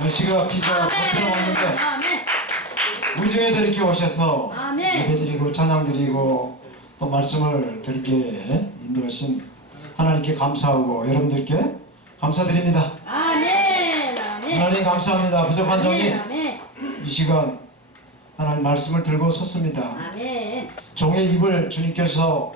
날씨가 비가 거칠어 왔는데 우중에도 이렇게 오셔서 예배드리고 찬양드리고 또 말씀을 듣게 인도하신 하나님께 감사하고 여러분들께 감사드립니다. 하나님 감사합니다. 부족한 종이 이 시간 하나님 말씀을 들고 섰습니다. 종의 입을 주님께서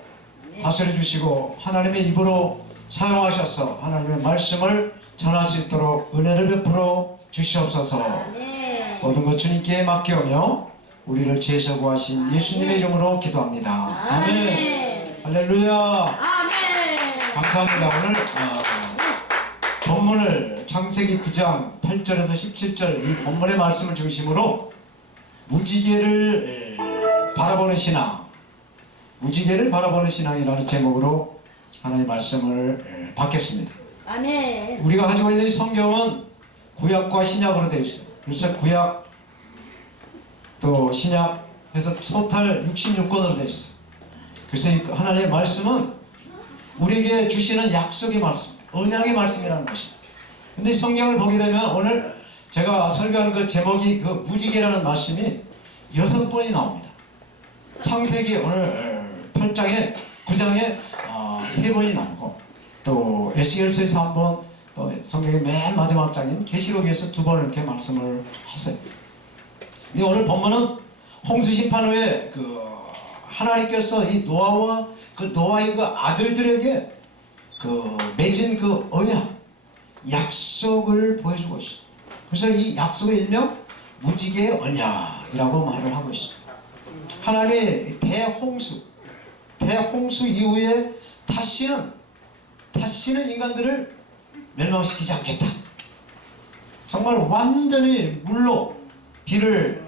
다스려 주시고 하나님의 입으로 사용하셔서 하나님의 말씀을 전할 수 있도록 은혜를 베풀어 주시옵소서. 모든 것 주님께 맡겨오며 우리를 죄에서 구하신 예수님의 이름으로 기도합니다. 아멘. 할렐루야. 감사합니다. 오늘 본문을 창세기 9장 8절에서 17절 이 본문의 말씀을 중심으로 무지개를 바라보는 신앙, 무지개를 바라보는 신앙이라는 제목으로 하나님의 말씀을 받겠습니다. 아멘. 우리가 가지고 있는 이 성경은 구약과 신약으로 되어 있어요. 그래서 구약 또 신약 해서 토탈 66권으로 되어 있어요. 그래서 이 하나님의 말씀은 우리에게 주시는 약속의 말씀, 언약의 말씀이라는 것입니다. 근데 이 성경을 보게 되면 오늘 제가 설교하는 그 제목이 그 무지개라는 말씀이 6번이 나옵니다. 창세기 오늘 8장에 9장에 3번이 나오고 또 에스겔서에서 1번, 또 성경의 맨 마지막 장인 계시록에서 2번 이렇게 말씀을 하세요. 근데 오늘 본문은 홍수 심판 후에 그 하나님께서 이 노아와 그 노아의 그 아들들에게 그 맺은 그 언약, 약속을 보여주고 있어요. 그래서 이 약속의 일명 무지개의 언약이라고 말을 하고 있습니다. 하나님의 대홍수 이후에 다시는 인간들을 멸망시키지 않겠다. 정말 완전히 물로 비를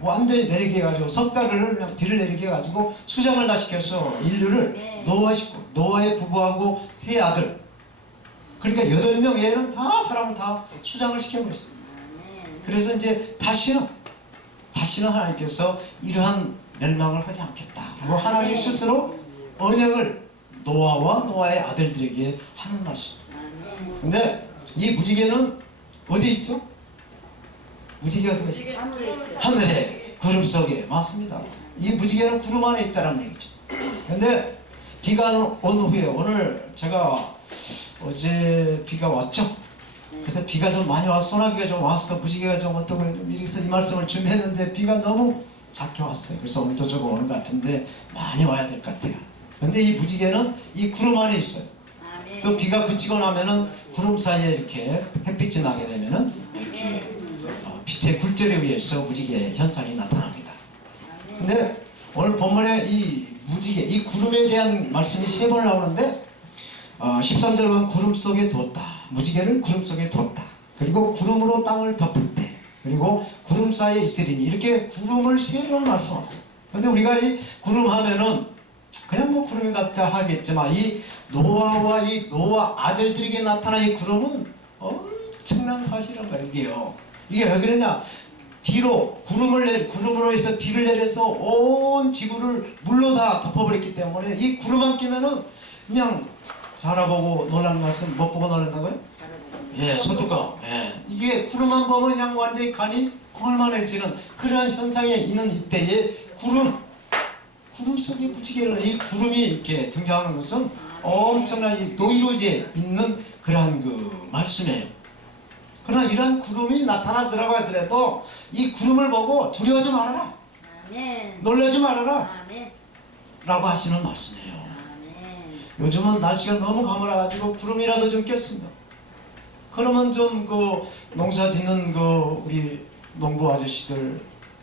완전히 내리게 해가지고 석 달을 그냥 비를 내리게 해가지고 수장을 다 시켜서 인류를 노아의 부부하고 세 아들, 그러니까 8명 얘는 다 사람을 다 수장을 시켜버렸어요. 그래서 이제 다시는 하나님께서 이러한 멸망을 하지 않겠다라고 하나님 스스로 언약을 노아와 노아의 아들들에게 하는 말씀. 근데 이 무지개는 어디 있죠? 무지개 어디 있죠? 하늘에, 구름 속에. 맞습니다. 이 무지개는 구름 안에 있다는 얘기죠. 근데 비가 온 후에 오늘 제가 어제 비가 왔죠? 그래서 비가 좀 많이 왔어. 소나기가 좀 왔어. 무지개가 좀 어떻고 이래서 이 말씀을 준비했는데 비가 너무 작게 왔어요. 그래서 오늘도 조금 오는 것 같은데 많이 와야 될 것 같아요. 근데 이 무지개는 이 구름 안에 있어요. 또 비가 그치고 나면은 구름 사이에 이렇게 햇빛이 나게 되면은 이렇게 빛의 굴절에 의해서 무지개 현상이 나타납니다. 근데 오늘 본문에 이 무지개, 이 구름에 대한 말씀이 3번 나오는데 13절 보면 구름 속에 뒀다. 무지개를 구름 속에 뒀다. 그리고 구름으로 땅을 덮을 때, 그리고 구름 사이에 있으리니, 이렇게 구름을 3번 말씀하셨어요. 근데 우리가 이 구름 하면은 그냥 뭐 구름이 같다 하겠지만 이 노아와 이 노아 아들들에게 나타난 이 구름은 엄청난 사실인 거예요. 이게요. 이게 왜 그러냐? 비로 구름으로 해서 비를 내려서 온 지구를 물로 다 덮어버렸기 때문에 이 구름만 끼면은 그냥 자라보고 놀라는 것은 못 보고 놀란다고요? 예, 소뚜껑. 예. 이게 구름만 보면 그냥 완전히 간이 콩알만해지는 그러한 현상에 있는 이때에 구름 속에 무지개를, 이 구름이 이렇게 등장하는 것은 엄청난 이 노이로제 있는 그러한 그 말씀이에요. 그러나 이러한 구름이 나타나더라고 하더라도 이 구름을 보고 두려워하지 말아라. 놀라지 말아라. 라고 하시는 말씀이에요. 요즘은 날씨가 너무 가물어가지고 구름이라도 좀 꼈습니다. 그러면 좀 그 농사 짓는 그 우리 농부 아저씨들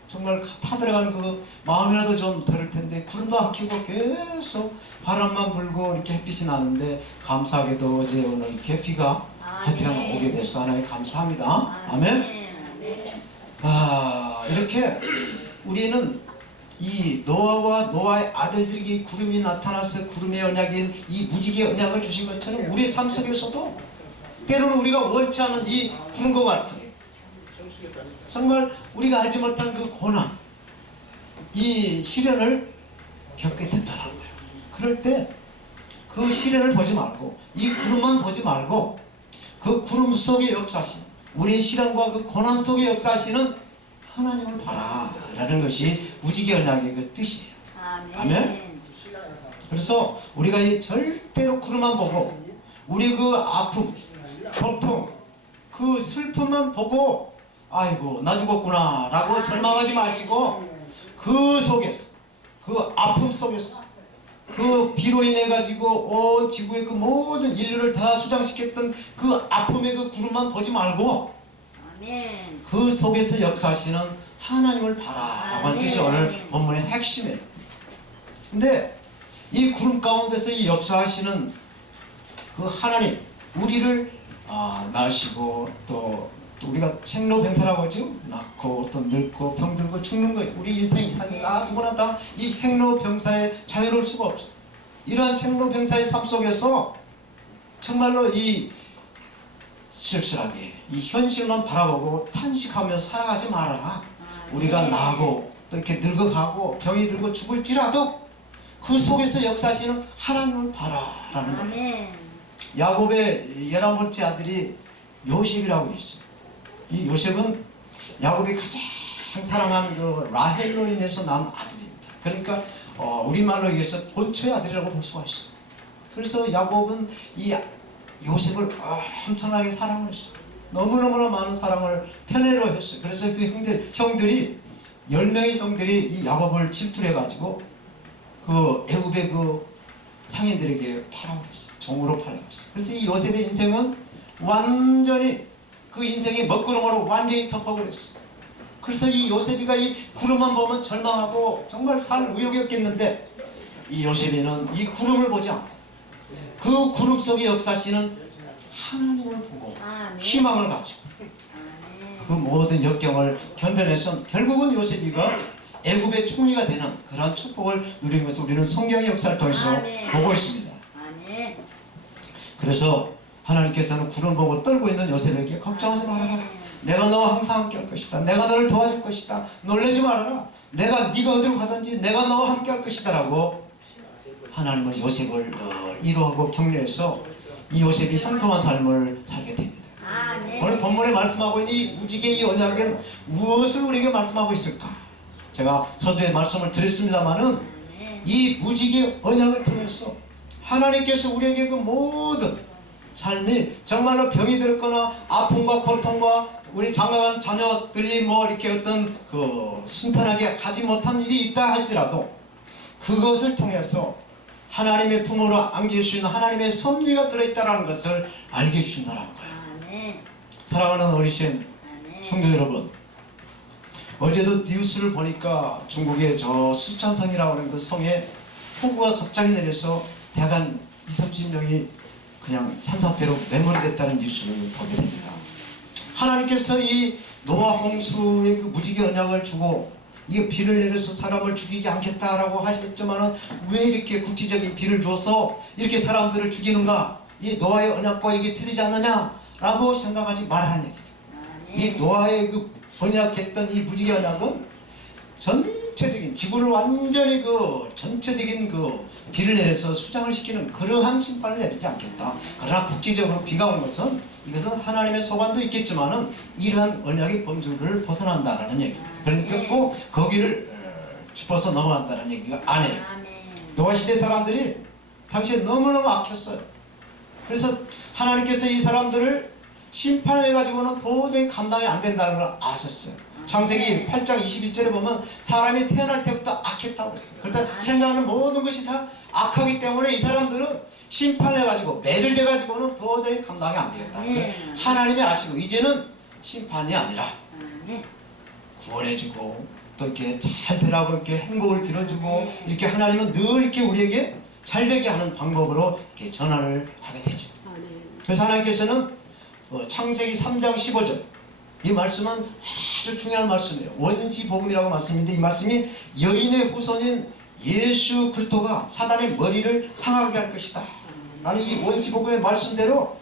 정말 타 들어가는 그 마음이라도 좀 덜을 텐데 구름도 안 켜고 계속 바람만 불고 이렇게 햇빛이 나는데 감사하게도 어제 오늘 이렇게 비가 하여튼 오게 돼서 하나님 감사합니다. 아멘. 이렇게 우리는 이 노아와 노아의 아들들에게 구름이 나타나서 구름의 언약인 이 무지개 언약을 주신 것처럼 우리의 삶 속에서도 때로는 우리가 원치 않은 이 구름과 같은 정말 우리가 알지 못한 그 고난, 이 시련을 겪게 된다는 거예요. 그럴 때 그 시련을 보지 말고 이 구름만 보지 말고 그 구름 속의 역사심, 우리의 시련과 그 고난 속에 역사하시는 하나님을 봐라 라는 것이 무지개 언약의 그 뜻이에요. 아멘. 그래서 우리가 이 절대로 구름만 보고 우리 그 아픔, 고통, 그 슬픔만 보고 아이고 나 죽었구나 라고 절망하지 마시고 그 속에서, 그 아픔 속에서, 그 비로 인해 가지고 온 지구의 그 모든 인류를 다 수장시켰던 그 아픔의 그 구름만 보지 말고 아멘. 그 속에서 역사하시는 하나님을 봐라라고 하는 뜻이 오늘 본문의 핵심이에요. 근데 이 구름 가운데서 이 역사하시는 그 하나님, 우리를 낳으시고 또 우리가 생로병사라고 하죠. 낳고 또 늙고 병들고 죽는 거, 우리 인생이 삽니다. 누구나 다 이 생로병사에 자유로울 수가 없어요. 이러한 생로병사의 삶 속에서 정말로 이 쓸쓸하게 이 현실만 바라보고 탄식하며 살아가지 말아라. 우리가 나고 또 이렇게 늙어가고 병이 들고 죽을지라도 그 속에서 역사하시는 하나님을 봐라라는 거예요. 야곱의 11번째 아들이 요셉이라고 있어요. 이 요셉은 야곱이 가장 사랑하는 그 라헬로 인해서 난 아들입니다. 그러니까 우리말로 얘기해서 본초의 아들이라고 볼 수가 있어요. 그래서 야곱은 이 요셉을 엄청나게 사랑을 했어요. 너무너무나 많은 사랑을 편애로 했어요. 그래서 그 형들이 10명의 형들이 이 야곱을 질투해가지고 그 애굽의 그 상인들에게 팔아먹혔어요. 종으로 팔아먹혔어요. 그래서 이 요셉의 인생은 완전히 그 인생의 먹구름으로 완전히 덮어버렸어요. 그래서 이 요셉이가 이 구름만 보면 절망하고 정말 살 의욕이 없겠는데 이 요셉이는 이 구름을 보지 않고 그 구름 속에 역사하시는 하나님을 보고 희망을 가지고 그 모든 역경을 견뎌내서 결국은 요셉이가 애굽의 총리가 되는 그런 축복을 누리는 것을 우리는 성경의 역사를 통해서 보고 있습니다. 그래서 하나님께서는 구름 보고 떨고 있는 요셉에게 걱정하지 말아라. 내가 너와 항상 함께 할 것이다. 내가 너를 도와줄 것이다. 놀라지 말아라. 네가 어디로 가든지 내가 너와 함께 할 것이다 라고 하나님은 요셉을 늘 위로하고 격려해서 이 요셉이 형통한 삶을 살게 됩니다. 오늘 본문에 말씀하고 있는 이 무지개 이 언약은 무엇을 우리에게 말씀하고 있을까? 제가 서두에 말씀을 드렸습니다마는 이 무지개 언약을 통해서 하나님께서 우리에게 그 모든 삶이 정말로 병이 들었거나 아픔과 고통과 우리 장가간 자녀들이 뭐 이렇게 어떤 그 순탄하게 가지 못한 일이 있다 할지라도 그것을 통해서 하나님의 품으로 안길 수 있는 하나님의 섭리가 들어있다는 것을 알게 해주신다는 거예요. 사랑하는 어르신 성도 여러분, 어제도 뉴스를 보니까 중국의 저 수천성이라고 하는 그 성에 폭우가 갑자기 내려서 대간 20-30명이 그냥 산사태로 매몰됐다는 뉴스를 보게 됩니다. 하나님께서 이 노아 홍수의 그 무지개 언약을 주고 이게 비를 내려서 사람을 죽이지 않겠다라고 하셨지만은 왜 이렇게 국지적인 비를 줘서 이렇게 사람들을 죽이는가? 이 노아의 언약과 이게 틀리지 않느냐라고 생각하지 말라는 얘기죠. 이 노아의 그 언약했던 이 무지개 언약은 전체적인 지구를 완전히 그 전체적인 그 비를 내려서 수장을 시키는 그러한 심판을 내리지 않겠다. 그러나 국지적으로 비가 온 것은 이것은 하나님의 소관도 있겠지만은 이러한 언약의 범주를 벗어난다라는 얘기입니다. 그러니까 꼭 거기를 짚어서 넘어간다는 얘기가 아니에요. 노아 시대 사람들이 당시에 너무너무 악했어요. 그래서 하나님께서 이 사람들을 심판을 해가지고는 도저히 감당이 안 된다는 걸 아셨어요. 창세기 8장 21절에 보면 사람이 태어날 때부터 악했다고 했어요. 그래서 생각하는 모든 것이 다 악하기 때문에 이 사람들은 심판해가지고 매를 대가지고는 도저히 감당이 안 되겠다. 하나님이 아시고 이제는 심판이 아니라 구원해주고 또 이렇게 잘 되라고 이렇게 행복을 빌어주고 이렇게 하나님은 늘 이렇게 우리에게 잘 되게 하는 방법으로 이렇게 전환을 하게 되죠. 그래서 하나님께서는 창세기 3장 15절 이 말씀은 아주 중요한 말씀이에요. 원시복음이라고 말씀인데 이 말씀이 여인의 후손인 예수 그리스도가 사단의 머리를 상하게 할 것이다 라는 이 원시복음의 말씀대로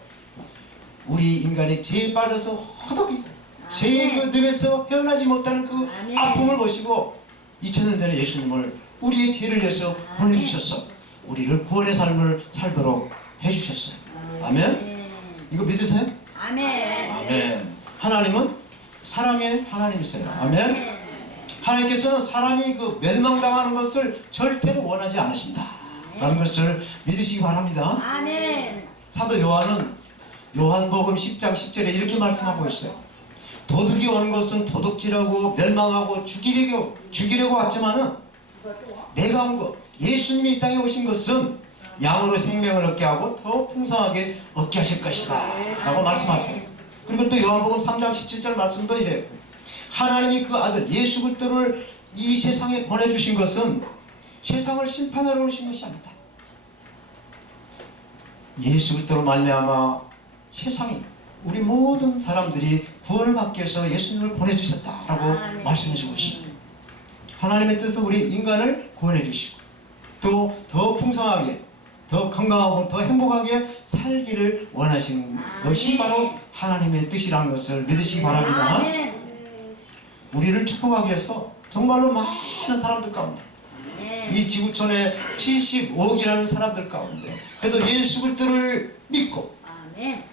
우리 인간이 죄에 빠져서 허덕이고 죄의 그 늪에서 헤어나지 못하는 그 아픔을 보시고 2000년 전에 예수님을 우리의 죄를 위해서 보내주셔서 우리를 구원의 삶을 살도록 해주셨어요. 아멘? 이거 믿으세요? 아멘. 아멘. 하나님은 사랑의 하나님이세요. 아멘. 하나님께서는 사람이 그 멸망당하는 것을 절대로 원하지 않으신다 라는 것을 믿으시기 바랍니다. 아멘. 사도 요한은 요한복음 10장 10절에 이렇게 말씀하고 있어요. 도둑이 오는 것은 도둑질하고 멸망하고 죽이려고 왔지만은 내가 온 것, 예수님이 이 땅에 오신 것은 양으로 생명을 얻게 하고 더 풍성하게 얻게 하실 것이다 라고 말씀하세요. 그리고 또 요한복음 3장 17절 말씀도 이래요. 하나님이 그 아들 예수 그리스도를 이 세상에 보내주신 것은 세상을 심판하러 오신 것이 아니다. 예수 그리스도로 말미암아 세상이 우리 모든 사람들이 구원을 받기 위해서 예수님을 보내주셨다라고 말씀해 주고 있습니다. 하나님의 뜻은 우리 인간을 구원해 주시고 또 더 풍성하게 더 건강하고 더 행복하게 살기를 원하시는 것이 바로 하나님의 뜻이라는 것을 믿으시기 바랍니다. 우리를 축복하기 위해서 정말로 많은 사람들 가운데 이 지구촌에 75억이라는 사람들 가운데 그래도 예수 그리스도를 믿고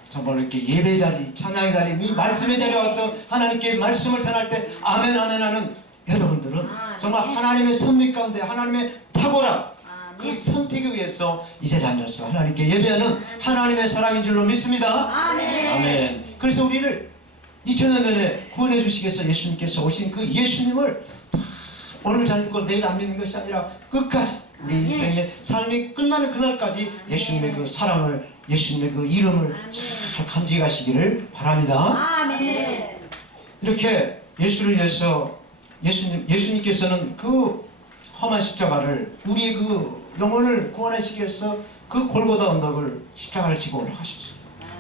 정말 이렇게 예배 자리, 찬양의 자리, 이 말씀의 자리에 와서 하나님께 말씀을 전할 때 아멘 아멘 하는 여러분들은 정말 하나님의 섭리 가운데 하나님의 탁월한 그 선택에 의해서 이 자리에 앉아서 하나님께 예배하는 하나님의 사람인 줄로 믿습니다. 아멘. 그래서 우리를 2000년 전에 구원해 주시기 위해서 예수님께서 오신 그 예수님을 오늘 잘 믿고 내일 안 믿는 것이 아니라 끝까지 우리 인생의 삶이 끝나는 그날까지 예수님의 그 사랑을, 예수님의 그 이름을 잘 간직하시기를 바랍니다. 이렇게 예수를 위해서 예수님께서는 그 험한 십자가를 우리의 그 영혼을 구원하시기 위해서 그 골고다 언덕을 십자가를 지고 올라가셨어요.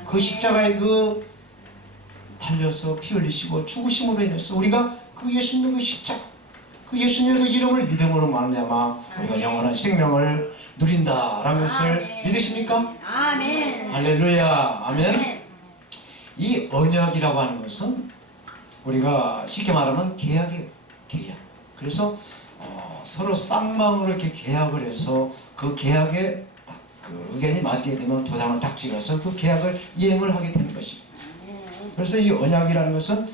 그 십자가에 그 달려서 피 흘리시고 죽으심으로 인해서 우리가 그 예수님의 그 십자가, 그 예수님의 그 이름을 믿음으로 말미암아 우리가 영원한 생명을 누린다라는 것을 믿으십니까? 아멘. 할렐루야. 아멘. 이 언약이라고 하는 것은 우리가 쉽게 말하면 계약이에요. 계약. 그래서 서로 쌍방으로 이렇게 계약을 해서 그 계약에 딱 그 의견이 맞게 되면 도장을 딱 찍어서 그 계약을 이행을 하게 되는 것입니다. 그래서 이 언약이라는 것은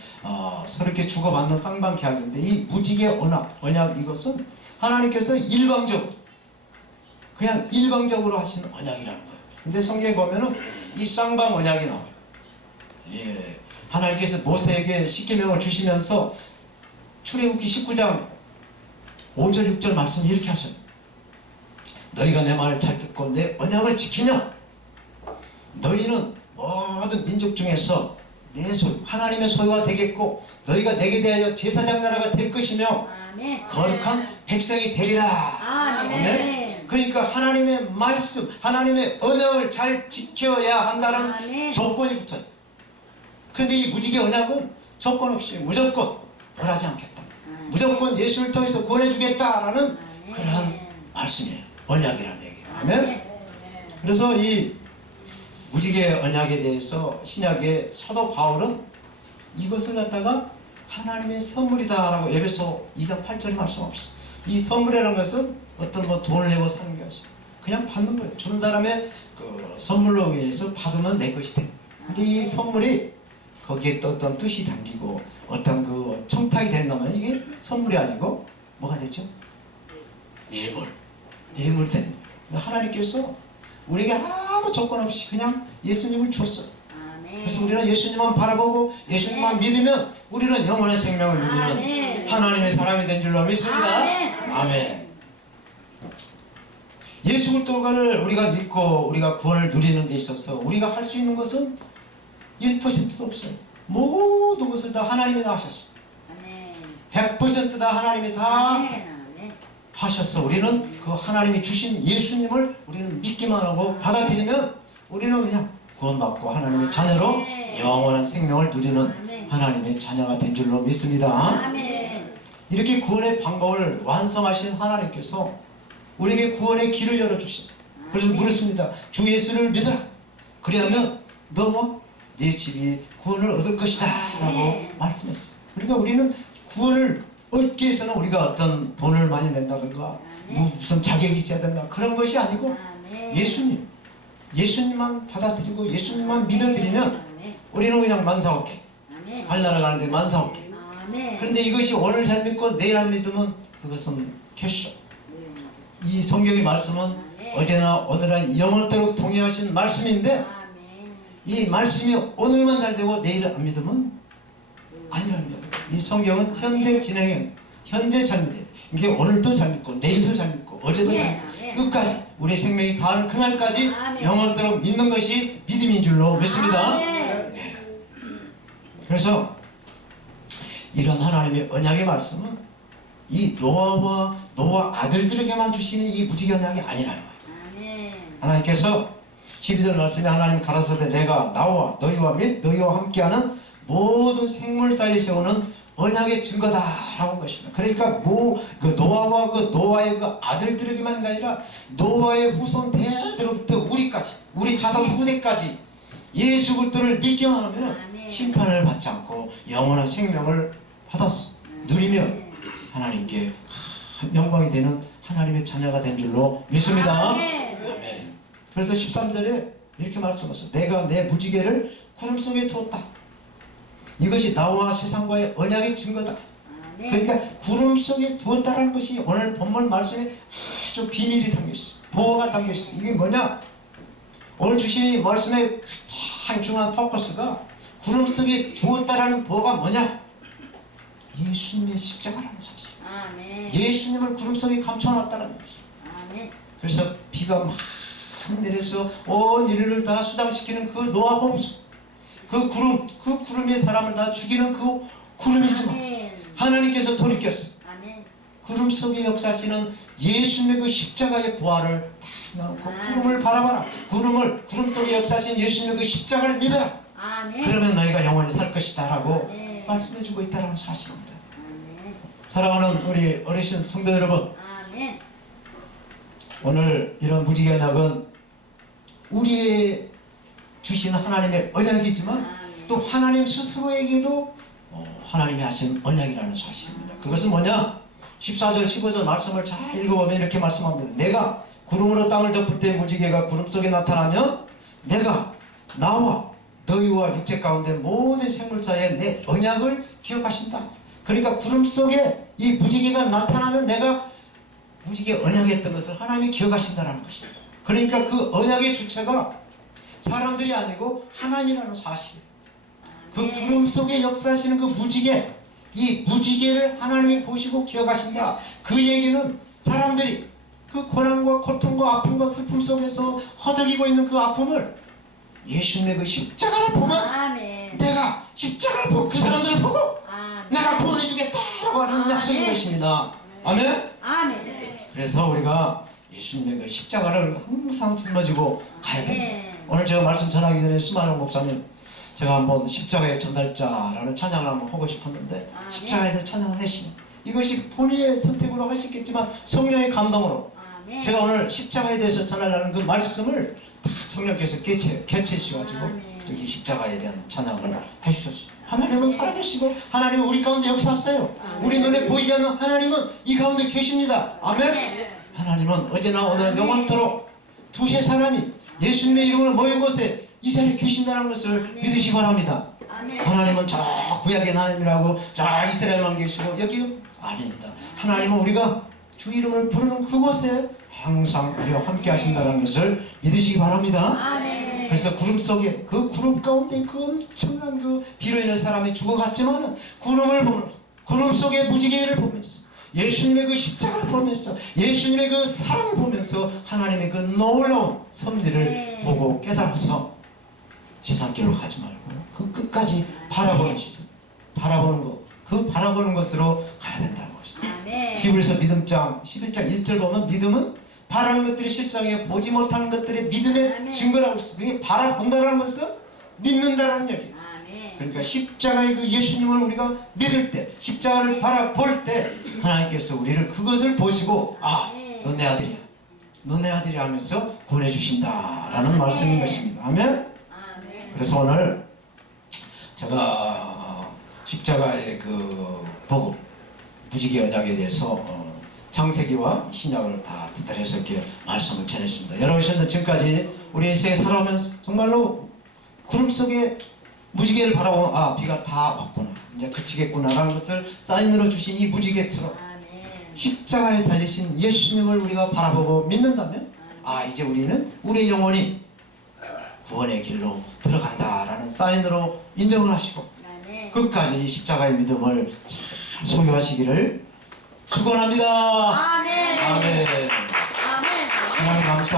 서로 이렇게 주고받는 쌍방 계약인데 이 무지개 언약 이것은 하나님께서 그냥 일방적으로 하신 언약이라는 거예요. 근데 성경에 보면은 이 쌍방 언약이 나와요. 예. 하나님께서 모세에게 십계명을 주시면서 출애굽기 19장 5절 6절 말씀 이렇게 하셔요. 너희가 내 말을 잘 듣고 내 언약을 지키면 너희는 모든 민족 중에서 내 소유, 하나님의 소유가 되겠고 너희가 내게 대하여 제사장 나라가 될 것이며 거룩한 백성이 되리라. 아멘. 그러니까 하나님의 말씀, 하나님의 언약을 잘 지켜야 한다는 조건이 붙어요. 그런데 이 무지개 언약은 조건 없이 무조건 벌하지 않겠다. 무조건 예수를 통해서 구원해 주겠다라는 그러한 말씀이에요. 언약이라는 얘기예요. 아멘. 그래서 이 무지개 언약에 대해서 신약의 사도 바울은 이것을 갖다가 하나님의 선물이다라고 에베소 2장 8절에 말씀하셨어요. 이 선물이라는 것은 어떤 뭐 돈을 내고 사는 게 아니라 그냥 받는 거예요. 주는 사람의 그 선물로 의해서 받으면 내 것이 됩니다. 근데 이 선물이 거기에 또 어떤 뜻이 담기고 어떤 그 청탁이 된다면 이게 선물이 아니고 뭐가 되죠? 뇌물 되는 거예요. 하나님께서 우리에게 아무 조건 없이 그냥 예수님을 줬어요. 그래서 우리는 예수님만 바라보고 예수님만 믿으면 우리는 영원한 생명을 누리는 하나님의 사람이 된 줄로 믿습니다. 아멘. 예수 그리스도를 우리가 믿고 우리가 구원을 누리는 데 있어서 우리가 할 수 있는 것은 1%도 없어요. 모든 것을 다 하나님이 다 하셨어요. 100% 다 하나님이 다 하셨어. 우리는 그 하나님이 주신 예수님을 우리는 믿기만 하고 받아들이면 우리는 그냥 구원받고 하나님의 자녀로 영원한 생명을 누리는 하나님의 자녀가 된 줄로 믿습니다. 이렇게 구원의 방법을 완성하신 하나님께서 우리에게 구원의 길을 열어주신, 그래서 물었습니다. 주 예수를 믿어라. 그리하면 너 네 집이 구원을 얻을 것이다 라고 말씀했어요. 그러니까 우리는 구원을 얻기 위해서는 우리가 어떤 돈을 많이 낸다든가 무슨 자격이 있어야 된다 그런 것이 아니고 예수님만 받아들이고 예수님만 믿어드리면 우리는 그냥 만사오케이 아멘. 하늘나라 가는데 만사옵게. 아멘. 그런데 이것이 오늘 잘 믿고 내일 안 믿으면 그것은 캐쇼. 이 성경의 말씀은 아멘. 어제나 오늘나 영원토록 동의하신 말씀인데 아멘. 이 말씀이 오늘만 잘 되고 내일 안 믿으면 아니라는 거예요. 이 성경은 현재 진행형, 현재 잘 믿어요. 이게 오늘도 잘 믿고 내일도 잘 믿고 어제도 잘 믿고 끝까지 우리 생명이 다하는 그날까지 아멘. 영원토록 믿는 것이 믿음인 줄로 믿습니다. 아멘. 네. 그래서 이런 하나님의 언약의 말씀은 이 노아와 노아 아들들에게만 주시는 이 무지개 언약이 아니라는 거예요. 아멘. 하나님께서 12절 말씀에 하나님 가라사대 내가 나와 너희와 및 너희와 함께하는 모든 생물자에 세우는 언약의 증거다라고 한 것입니다. 그러니까 그 노아와 그 노아의 그 아들들에게만 아니라 노아의 후손 대대로부터 우리까지 우리 자손 후대까지 예수 그리스도를 믿기만 하면 아멘. 심판을 받지 않고 영원한 생명을 받았어 누리면 하나님께 영광이 되는 하나님의 자녀가 된 줄로 믿습니다. 아멘. 아멘. 그래서 13절에 이렇게 말씀하셨어요. 내가 내 무지개를 구름 속에 두었다. 이것이 나와 세상과의 언약의 증거다. 아멘. 그러니까 구름 속에 두었다는 것이 오늘 본문 말씀에 아주 비밀이 담겨있어요. 보호가 담겨있어요. 이게 뭐냐? 오늘 주신 말씀의 가장 중요한 포커스가 구름 속에 두었다라는 보호가 뭐냐? 예수님의 십자가라는 사실. 아멘. 예수님을 구름 속에 감춰놨다는 것이죠. 아멘. 그래서 비가 많이 내려서 온 인류를 다 수장시키는 그 노아 홍수, 그 구름이 사람을 다 죽이는 그 구름이지만 아멘. 하나님께서 돌이켰어. 아멘. 구름 속에 역사하시는 예수님의 그 십자가의 부활을 다 나오고 구름을 바라봐라. 구름 속에 역사하신 예수님의 그 십자가를 믿어라. 아멘. 그러면 너희가 영원히 살 것이다 라고 아멘. 말씀해주고 있다는 사실입니다. 아멘. 사랑하는 우리 어르신 성도 여러분, 아멘. 오늘 이런 무지개 언약은 우리의 주신 하나님의 언약이지만 아멘. 또 하나님 스스로에게도 하나님이 하신 언약이라는 사실입니다. 그것은 뭐냐? 14절 15절 말씀을 잘 읽어보면 이렇게 말씀합니다. 내가 구름으로 땅을 덮을 때 무지개가 구름 속에 나타나면 내가 나와 너희와 육체 가운데 모든 생물사이에 내 언약을 기억하신다. 그러니까 구름 속에 이 무지개가 나타나면 내가 무지개 언약했던 것을 하나님이 기억하신다는 것입니다. 그러니까 그 언약의 주체가 사람들이 아니고 하나님이라는 사실. 그 구름 속에 역사하시는 그 무지개, 이 무지개를 하나님이 보시고 기억하신다. 그 얘기는 사람들이 그 고난과 고통과 아픔과 슬픔 속에서 허덕이고 있는 그 아픔을 예수님의 그 십자가를 보면 아멘. 내가 십자가를 보고 그 사람들을 보고 아멘. 내가 구원해 주겠다라고 하는 아멘. 약속인 것입니다. 아멘? 아멘. 그래서 우리가 예수님의 그 십자가를 항상 짊어지고 가야 됩니다. 아멘. 오늘 제가 말씀 전하기 전에 스마일 목사님 제가 한번 십자가의 전달자라는 찬양을 한번 하고 싶었는데 아멘. 십자가에서 찬양을 했습니다. 이것이 본인의 선택으로 할 수 있겠지만 성령의 감동으로 아멘. 제가 오늘 십자가에 대해서 전하려는 그 말씀을 다 성령께서 개체시켜가지고 아멘. 여기 십자가에 대한 찬양을 해주셨어요. 하나님은 살아계시고 하나님은 우리 가운데 역사하세요. 우리 눈에 보이지 않는 하나님은 이 가운데 계십니다. 아멘. 하나님은 어제나 오늘나 영원토록 두세 사람이 예수님의 이름으로 모인 곳에 이 자리에 계신다는 것을 아멘. 믿으시기 바랍니다. 아멘. 하나님은 저 구약의 하나님이라고 저 이스라엘만 계시고 여기 아닙니다. 하나님은 우리가 주 이름을 부르는 그곳에 항상 우리와 함께 하신다는 것을 믿으시기 바랍니다. 아멘. 그래서 구름 속에 그 구름 가운데 그 엄청난 그 비로 인해 사람이 죽어갔지만은 구름을 보면서 구름 속에 무지개를 보면서 예수님의 그 십자가를 보면서 예수님의 그 사랑을 보면서 하나님의 그 놀라운 섭리를 네. 보고 깨달아서 세상길로 가지 말고 그 끝까지 바라보는 시선, 바라보는 것, 그 바라보는 것으로 가야 된다는 것입니다. 아멘. 히브리서 믿음장 11장 1절 보면 믿음은 바라는 것들이 실상에 보지 못하는 것들의 믿음의 아멘. 증거라고 있습니다. 이게 바라본다는 것은 믿는다는 얘기예요. 아멘. 그러니까 십자가의 그 예수님을 우리가 믿을 때 십자가를 바라볼 때 하나님께서 우리를 그것을 보시고 아, 너 내 아들이야. 너 내 아들이야 하면서 보내주신다라는 말씀인 것입니다. 아멘. 아멘. 그래서 오늘 제가 십자가의 그 복음 무지개 언약에 대해서 창세기와 신약을 다 뒤따라서 이렇게 말씀을 전했습니다. 여러분 지금까지 우리 인생에 살아오면서 정말로 구름 속에 무지개를 바라보면 아 비가 다 왔구나 이제 그치겠구나라는 것을 사인으로 주신 이 무지개처럼 아멘. 십자가에 달리신 예수님을 우리가 바라보고 믿는다면 아 이제 우리는 우리의 영혼이 구원의 길로 들어간다라는 사인으로 인정을 하시고 아멘. 끝까지 이 십자가의 믿음을 잘 소유하시기를 축원합니다. 아멘. 아멘. 아멘. 하나님 감사.